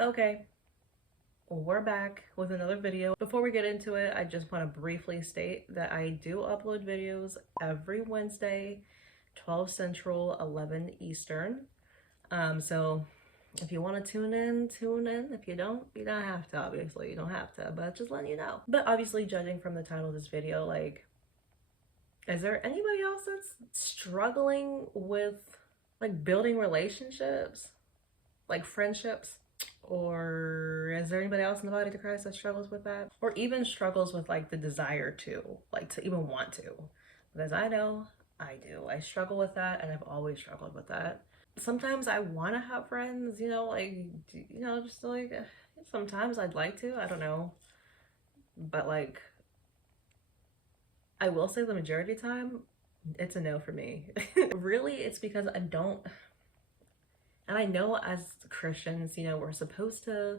Okay, we're back with another video. Before we get into it, I just want to briefly state that I do upload videos every Wednesday, 12 Central, 11 Eastern. So if you want to tune in, tune in. If you don't, you don't have to, obviously. You don't have to, but just letting you know. But obviously, judging from the title of this video, like, is there anybody else that's struggling with, like, building relationships? Like, friendships? Or is there anybody else in the body of Christ that struggles with that? Or even struggles with, like, the desire to, like, to even want to? Because I know I do. I struggle with that, and I've always struggled with that. Sometimes I want to have friends, like, just like, sometimes I'd like to, I don't know. But, like, I will say the majority of the time, it's a no for me. Really, it's because I don't, and I know as Christians, we're supposed to,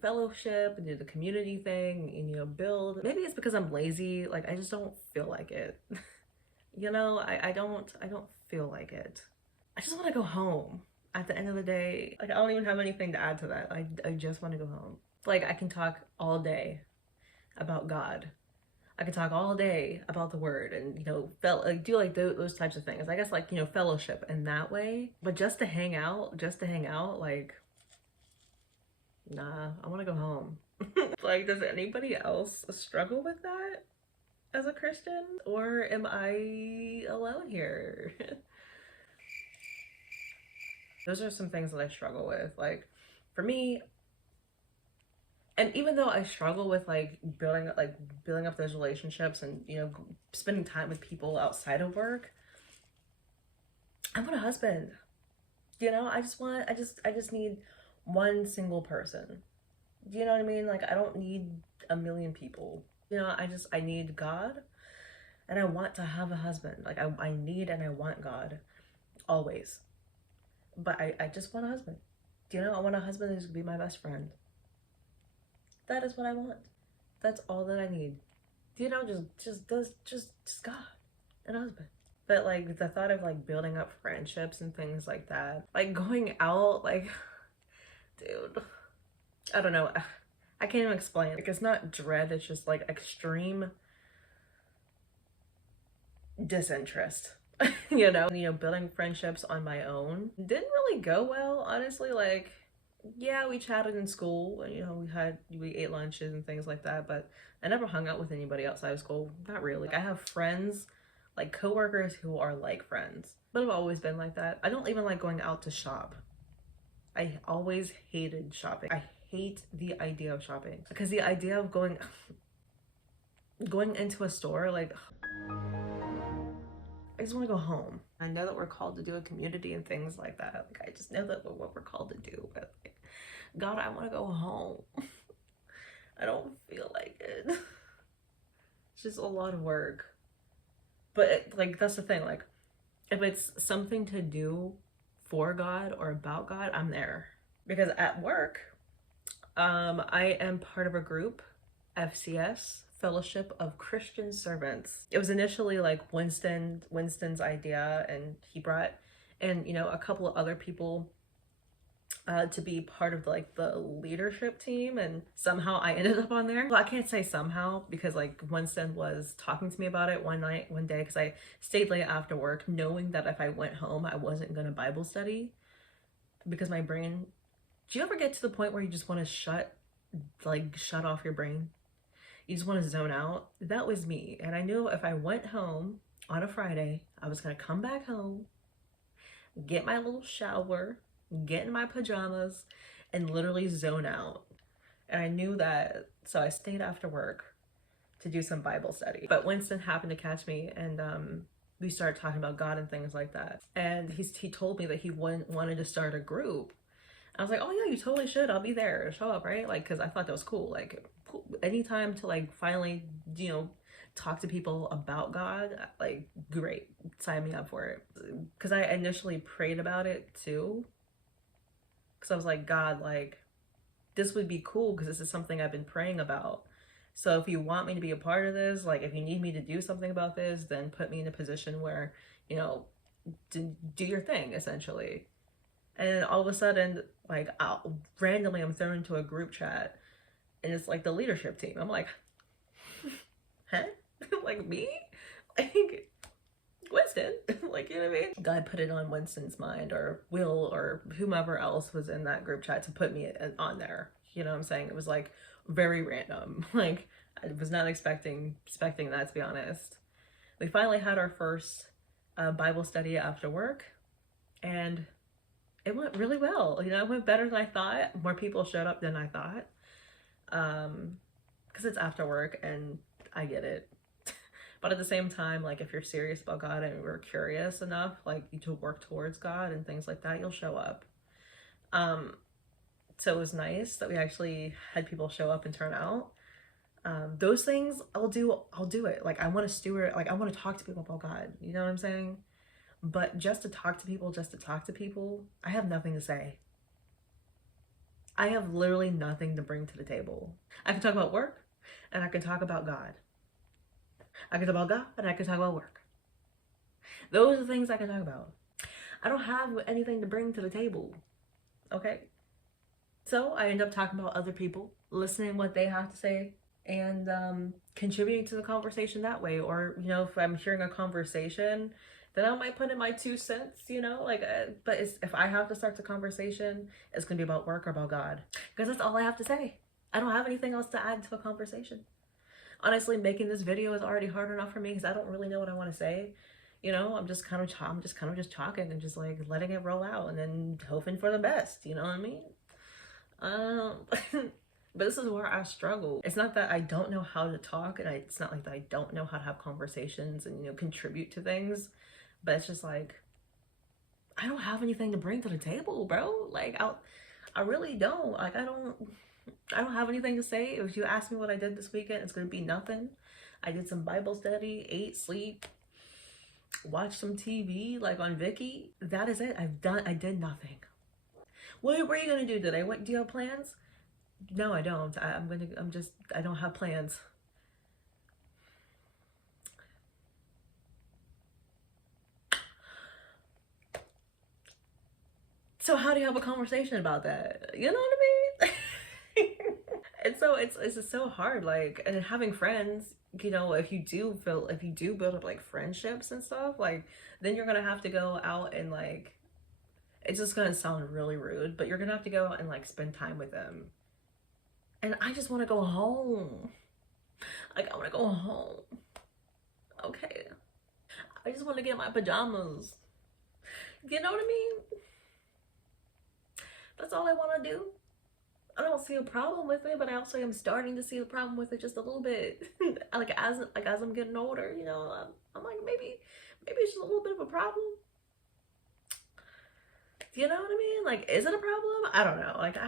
fellowship and do the community thing and, build. Maybe it's because I'm lazy. Like, I just don't feel like it. I don't feel like it. I just want to go home at the end of the day. Like, I don't even have anything to add to that. I just want to go home. Like, I can talk all day about God. I could talk all day about the word and, do like those types of things. I guess, like, fellowship in that way. But just to hang out, like, nah, I want to go home. Like, does anybody else struggle with that as a Christian? Or am I alone here? Those are some things that I struggle with. Like, for me, and even though I struggle with building up those relationships and spending time with people outside of work, I want a husband. I just need one single person. Do you know what I mean? Like, I don't need a million people. I need God, and I want to have a husband. Like, I need and I want God always. But I just want a husband. I want a husband who's gonna be my best friend. That is what I want. That's all that I need. Just God and a husband. But like the thought of like building up friendships and things like that, like going out, like, dude, I don't know. I can't even explain. Like, it's not dread, it's just like extreme disinterest. Building friendships on my own didn't really go well, honestly. Like, yeah, we chatted in school and we ate lunches and things like that, but I never hung out with anybody outside of school. Not really. I have friends, like coworkers, who are like friends, but I've always been like that. I don't even like going out to shop. I always hated shopping. I hate the idea of shopping because the idea of going into a store, like, I just want to go home. I know that we're called to do a community and things like that. Like, I just know that what we're called to do. But like, God, I want to go home. I don't feel like it. It's just a lot of work. But like, that's the thing. Like, if it's something to do for God or about God, I'm there. Because at work, I am part of a group, FCS, Fellowship of Christian Servants. It was initially like Winston's idea, and he brought in, a couple of other people to be part of like the leadership team, and somehow I ended up on there. Well, I can't say somehow because like Winston was talking to me about it one day, because I stayed late after work knowing that if I went home I wasn't gonna Bible study because my brain, do you ever get to the point where you just want to shut off your brain? You just want to zone out. That was me. And I knew if I went home on a Friday, I was going to come back home, get my little shower, get in my pajamas, and literally zone out. And I knew that, so I stayed after work to do some Bible study. But Winston happened to catch me, and we started talking about God and things like that. And he told me that he wanted to start a group. I was like, oh yeah, you totally should. I'll be there. Show up, right? Like, because I thought that was cool. Like, anytime to like finally, talk to people about God, like, great. Sign me up for it. Because I initially prayed about it too. Because I was like, God, like, this would be cool because this is something I've been praying about. So if you want me to be a part of this, like, if you need me to do something about this, then put me in a position where, do your thing, essentially. And all of a sudden, Like, randomly I'm thrown into a group chat and it's like the leadership team. I'm like, huh? Like me? Like Winston? Like, you know what I mean? God put it on Winston's mind, or Will, or whomever else was in that group chat to put me on there. You know what I'm saying? It was like very random. Like, I was not expecting that, to be honest. We finally had our first Bible study after work, and it went really well. You know, it went better than I thought. More people showed up than I thought. Because it's after work, and I get it. But at the same time, like, if you're serious about God and we're curious enough, like, to work towards God and things like that, you'll show up. Um, so it was nice that we actually had people show up and turn out. Those things I'll do it. Like, I want to steward, like, I want to talk to people about God. You know what I'm saying? But just to talk to people, I have nothing to say. I have literally nothing to bring to the table. I can talk about work, and I can talk about God. I can talk about God, and I can talk about work. Those are the things I can talk about. I don't have anything to bring to the table. Okay? So I end up talking about other people, listening what they have to say, and contributing to the conversation that way. Or, you know, if I'm hearing a conversation, then I might put in my 2 cents, you know, like, but if I have to start the conversation, it's gonna be about work or about God, because that's all I have to say. I don't have anything else to add to a conversation. Honestly, making this video is already hard enough for me because I don't really know what I want to say. You know, I'm just kind of just talking and just like letting it roll out and then hoping for the best. You know what I mean? But this is where I struggle. It's not that I don't know how to talk, and it's not like that I don't know how to have conversations and, you know, contribute to things, but it's just like I don't have anything to bring to the table, bro. Like, I really don't. Like, I don't have anything to say. If you ask me what I did this weekend, it's gonna be nothing. I did some Bible study, ate, sleep, watched some TV, like on Vicky. That is it. I did nothing. What are you gonna do today? What do you have plans? No, I don't. I don't have plans. So how do you have a conversation about that? You know what I mean? And so it's just so hard. Like, and having friends, you know, if you do build up like friendships and stuff, like, then you're gonna have to go out and like, it's just gonna sound really rude, but you're gonna have to go out and like spend time with them. And I just want to go home. Like, I want to go home. Okay. I just want to get my pajamas. You know what I mean? That's all I want to do. I don't see a problem with it, but I also am starting to see the problem with it just a little bit. As I'm getting older, you know, I'm like, maybe it's just a little bit of a problem. You know what I mean? Like, is it a problem? I don't know. Like,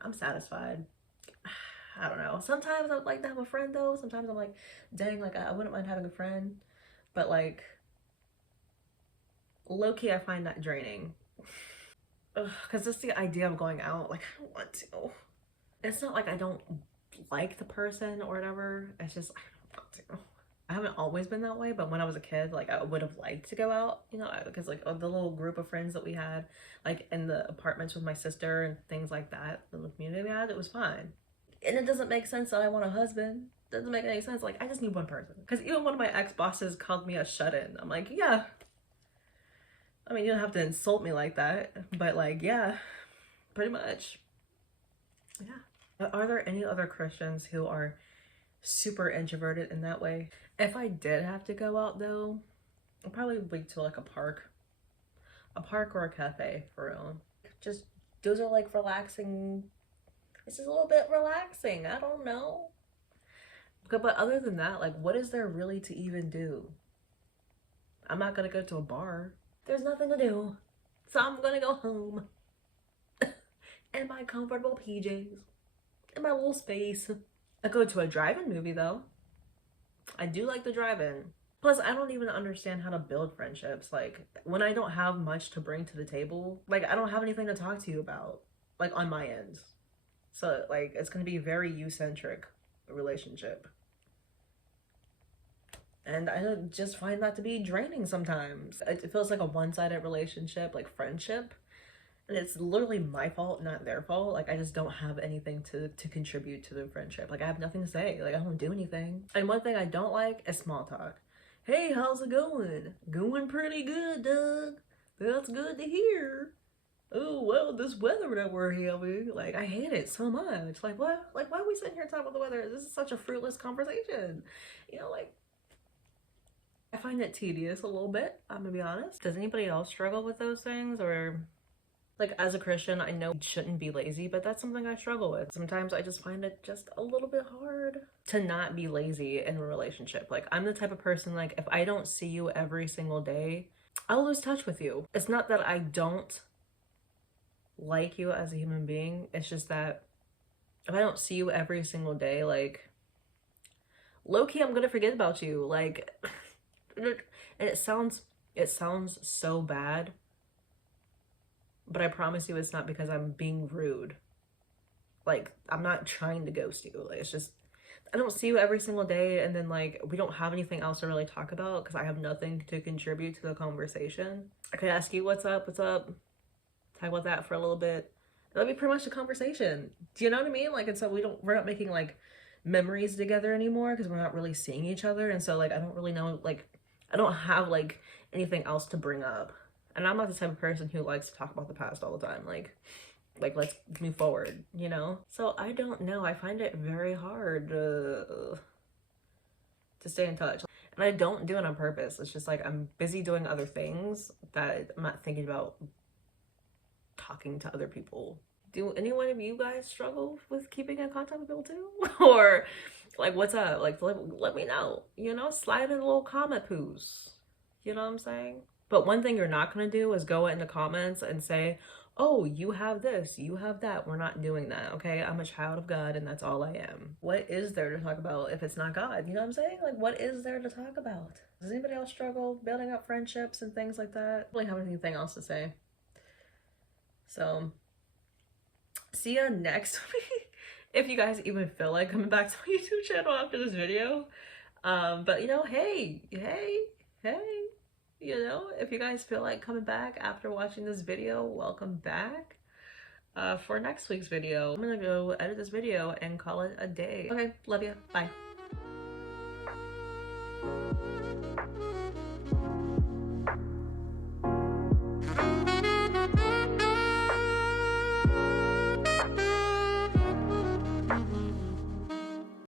I'm satisfied. I don't know. Sometimes I would like to have a friend, though. Sometimes I'm like, dang, like, I wouldn't mind having a friend. But like, low key, I find that draining. Because it's the idea of going out. Like, I don't want to. It's not like I don't like the person or whatever. It's just, I don't want to. I haven't always been that way, but when I was a kid, like, I would have liked to go out, you know, because like the little group of friends that we had, like in the apartments with my sister and things like that, the little community we had, it was fine. And it doesn't make sense that I want a husband. It doesn't make any sense. Like, I just need one person. Because even one of my ex bosses called me a shut-in. I'm like, yeah. I mean, you don't have to insult me like that, but like, yeah, pretty much. Yeah. Are there any other Christians who are super introverted in that way? If I did have to go out though, I'll probably wait to like a park or a cafe for real. Just, those are like relaxing. It's just a little bit relaxing. I don't know. But other than that, like, what is there really to even do? I'm not gonna go to a bar. There's nothing to do. So I'm gonna go home in my comfortable PJs, in my little space. I go to a drive-in movie though. I do like the drive-in. Plus, I don't even understand how to build friendships. Like, when I don't have much to bring to the table, like, I don't have anything to talk to you about, like, on my end. So, like, it's gonna be a very you-centric relationship. And I just find that to be draining sometimes. It feels like a one-sided relationship, like friendship. And it's literally my fault, not their fault. Like, I just don't have anything to contribute to the friendship. Like, I have nothing to say. Like, I don't do anything. And one thing I don't like is small talk. Hey, how's it going? Going pretty good, Doug. That's good to hear. Oh, well, this weather that we're having, like, I hate it so much. Like, what? Like, why are we sitting here talking about the weather? This is such a fruitless conversation. You know, like, I find it tedious a little bit, I'm gonna be honest. Does anybody else struggle with those things? Or, like, as a Christian, I know you shouldn't be lazy, but that's something I struggle with. Sometimes I just find it just a little bit hard to not be lazy in a relationship. Like, I'm the type of person, like, if I don't see you every single day, I'll lose touch with you. It's not that I don't like you as a human being. It's just that if I don't see you every single day, like, low-key, I'm gonna forget about you. Like, and it sounds so bad, but I promise you it's not because I'm being rude. Like, I'm not trying to ghost you. Like, it's just I don't see you every single day, and then, like, we don't have anything else to really talk about because I have nothing to contribute to the conversation. I could ask you what's up, talk about that for a little bit. That'd be pretty much the conversation. Do you know what I mean? Like, and so we're not making like memories together anymore because we're not really seeing each other, and so, like, I don't really know, like, I don't have like anything else to bring up. And I'm not the type of person who likes to talk about the past all the time. Like, let's move forward, you know? So I don't know. I find it very hard to stay in touch. And I don't do it on purpose. It's just like I'm busy doing other things that I'm not thinking about talking to other people. Do any one of you guys struggle with keeping in contact with people too? Or, like, what's up? Like, let me know. You know, slide in a little comment poos. You know what I'm saying? But one thing you're not going to do is go in the comments and say, oh, you have this, you have that. We're not doing that, okay? I'm a child of God and that's all I am. What is there to talk about if it's not God? You know what I'm saying? Like, what is there to talk about? Does anybody else struggle building up friendships and things like that? I don't really have anything else to say. So, see ya next week. If you guys even feel like coming back to my YouTube channel after this video. But, you know, hey, you know, if you guys feel like coming back after watching this video, welcome back. For next week's video, I'm gonna go edit this video and call it a day. Okay, love you. Bye.